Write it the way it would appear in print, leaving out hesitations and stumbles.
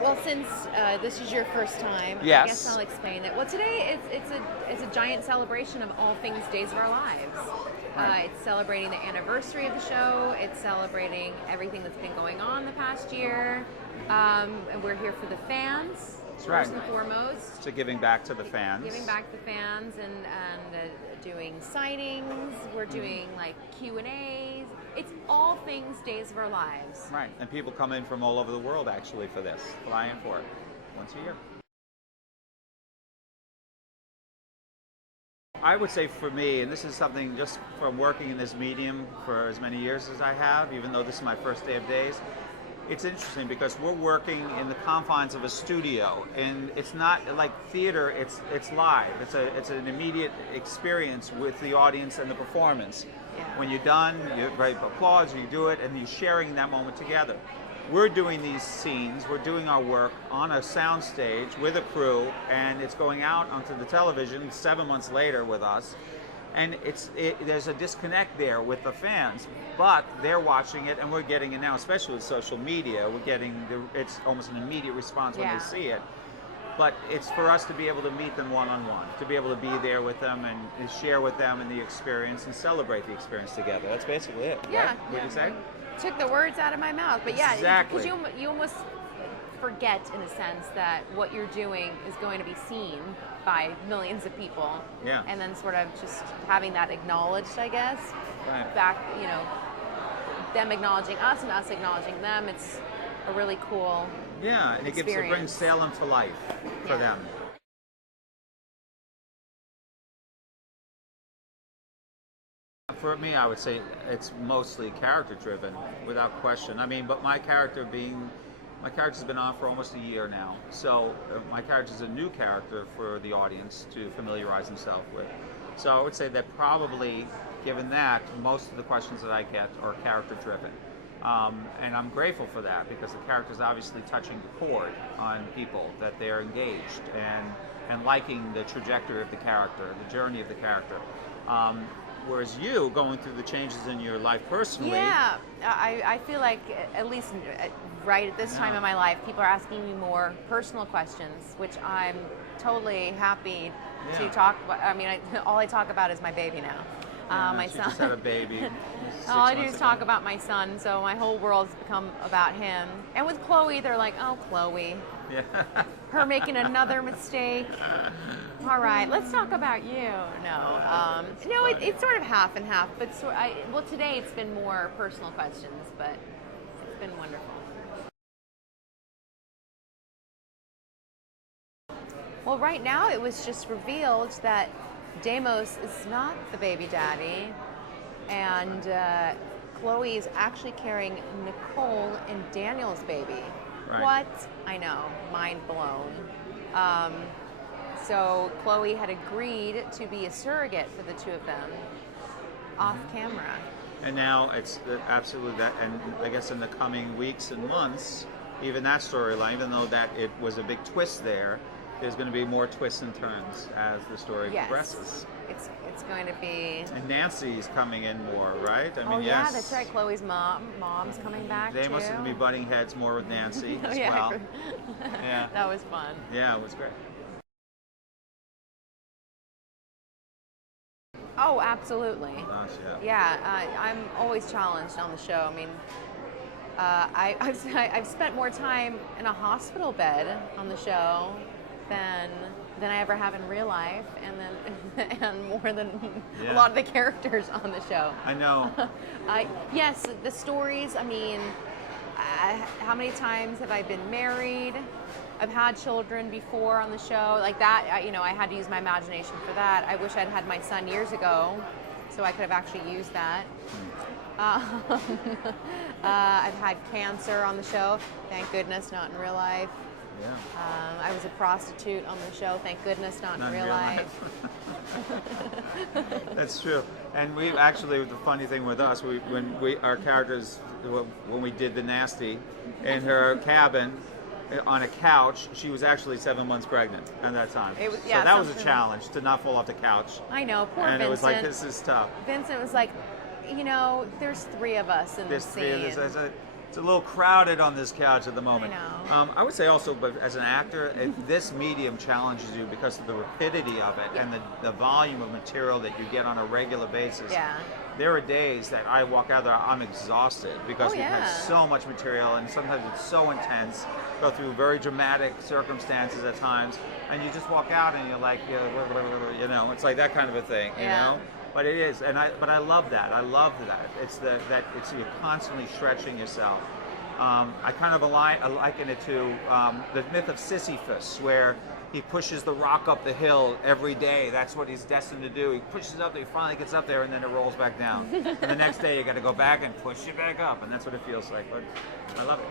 Well, since this is your first time, Yes. I guess I'll explain it. Well, today it's a giant celebration of all things Days of Our Lives. Right. It's celebrating the anniversary of the show. It's celebrating everything that's been going on the past year. And we're here for the fans, first and foremost. So giving back to the fans. Giving back to the fans and doing sightings. We're doing like Q&As. It's all things Days of Our Lives. Right, and people come in from all over the world actually for this, fly in for it once a year. I would say for me, and this is something just from working in this medium for as many years as I have, even though this is my first day of days, it's interesting because we're working in the confines of a studio, and it's not like theater. It's live. It's an immediate experience with the audience and the performance. Yeah. When you're done, you write applause, you do it, and you're sharing that moment together. We're doing these scenes. We're doing our work on a sound stage with a crew, and it's going out onto the television 7 months later with us. And there's a disconnect there with the fans, but they're watching it, and we're getting it now, especially with social media. We're getting it's almost an immediate response when they see it. But it's for us to be able to meet them one-on-one, to be able to be there with them and share with them in the experience and celebrate the experience together. That's basically it. Yeah. Right? What did you say? Took the words out of my mouth, but yeah, exactly. Because you almost forget, in a sense, that what you're doing is going to be seen by millions of people. Yeah. And then sort of just having that acknowledged, I guess. Right. Back, them acknowledging us and us acknowledging them. It's a really cool and it brings Salem to life for them. For me, I would say it's mostly character driven, without question. I mean, but my character's been on for almost a year now, so my character is a new character for the audience to familiarize themselves with. So I would say that probably, given that, most of the questions that I get are character driven. And I'm grateful for that, because the character is obviously touching the chord on people, that they're engaged and liking the trajectory of the character, the journey of the character. Whereas you, going through the changes in your life personally... Yeah, I feel like, at least right at this time in my life, people are asking me more personal questions, which I'm totally happy to talk about. I mean, all I talk about is my baby now. My son. Just had a baby. All I do is talk about my son, so my whole world's become about him. And with Chloe, they're like, oh, Chloe. Yeah. Her making another mistake. All right, let's talk about you. No, it's sort of half and half. But today it's been more personal questions, but it's been wonderful. Well, right now it was just revealed that Deimos is not the baby daddy, and Chloe is actually carrying Nicole and Daniel's baby. Right. What? I know, mind blown. So Chloe had agreed to be a surrogate for the two of them off camera. And now it's absolutely that, and I guess in the coming weeks and months, even that storyline, even though that it was a big twist there, there's going to be more twists and turns as the story progresses. It's going to be... And Nancy's coming in more, right? I mean, yeah, that's right. Chloe's mom's coming back They too. must be butting heads more with Nancy as well. Yeah. That was fun. Yeah, it was great. Oh, absolutely. Gosh, Yeah, I'm always challenged on the show. I mean, I've spent more time in a hospital bed on the show than I ever have in real life, and more than a lot of the characters on the show. I know. Yes, the stories. I mean, how many times have I been married? I've had children before on the show, like that. I had to use my imagination for that. I wish I'd had my son years ago, so I could have actually used that. I've had cancer on the show. Thank goodness, not in real life. Yeah. I was a prostitute on the show. Thank goodness, not in real life. That's true. And we actually, the funny thing with us, our characters, when we did the nasty in her cabin on a couch, she was actually 7 months pregnant at that time. So that was a challenge to not fall off the couch. I know, poor Vincent. And it was like, this is tough. Vincent was like, there's three of us in the scene. There's it's a little crowded on this couch at the moment. I know. I would say also, but as an actor, this medium challenges you because of the rapidity of it and the volume of material that you get on a regular basis. Yeah. There are days that I walk out there, I'm exhausted because we've had yeah. so much material, and sometimes it's so intense, go through very dramatic circumstances at times, and you just walk out and you're like, you know, it's like that kind of a thing, you know? But it is, but I love that. I love that. It's you're constantly stretching yourself. I kind of liken it to the myth of Sisyphus, where he pushes the rock up the hill every day. That's what he's destined to do. He pushes it up there, he finally gets up there, and then it rolls back down. And the next day you got to go back and push it back up, and that's what it feels like. But I love it.